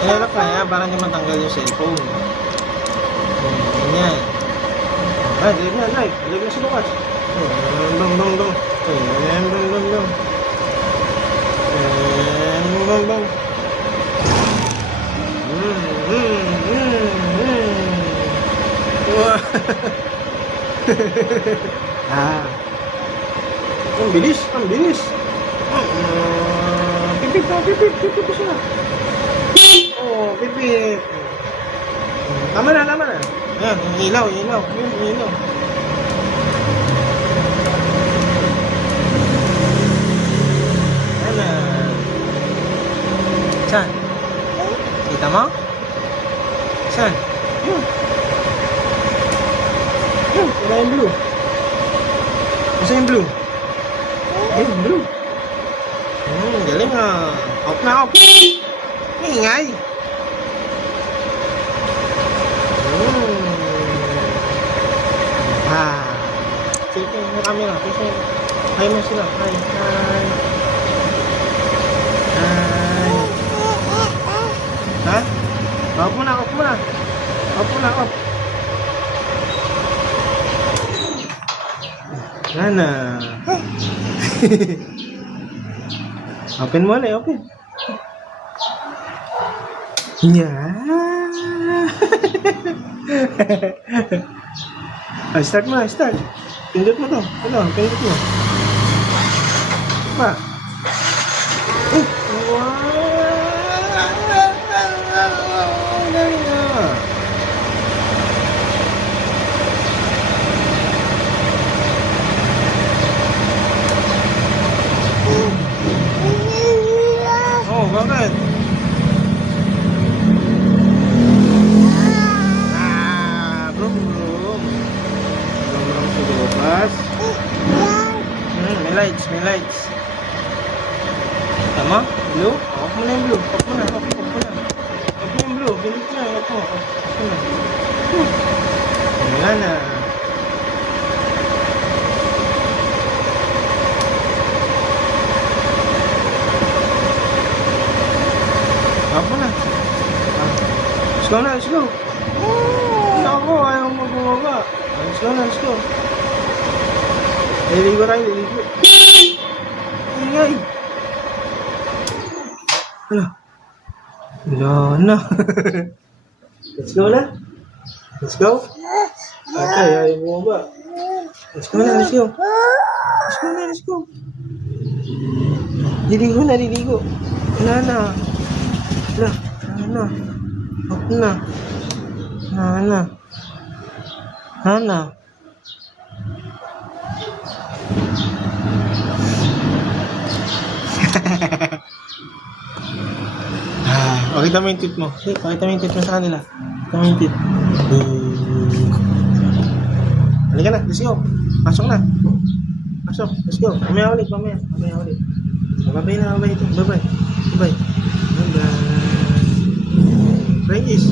Ilalak na yan para hindi matanggal yung cellphone. Ganyan. Ay, dilig na, live. Dilig na sa bukas. Dong, dong, dong. Ayan, dong, dong, dong. Ayan, dong, dong, dong. Wah. Ah. Ang bilis, ang bilis. Pipip na, pipip siya. Oh, pipip. Tama na, tama na. Ayan, ilaw. Yun, ilaw. Ayan na. Saan? Kita mo? Saan? Yun. Yun, wala yung blue. Masa yung blue? Ayun, blue. Galing ah. Off na, off. Ingay. Sige, may camera. Kasi, hi mo sila. Hi. Ha? Off mo na. Nana. Open mo na, open. Yeah. Start mo. Pindot mo to. Pindot mo. Pa. Wow. Galing na. Oh, bakit? Brum sa bukas. May lights. Tama? Blue? Off mo na yung blue. Off mo na yung blue. Bilis na. Off mo na. Wala na. Off mo na. Let's go. Ako, ayaw mo bumaba. Let's go. Liligo tayo. Ingay. Wala na. Let's go na. Okay, ayaw mo bumaba. Let's go. Liligo na. Wala na. Hana. Pakita mo yung tit mo. Pakita mo yung tit mo sa kanila. Halika na, let's go. Pasok na. Let's go. Mamaya ulit. Bye-bye ito. Bye-bye. Bye-kiss.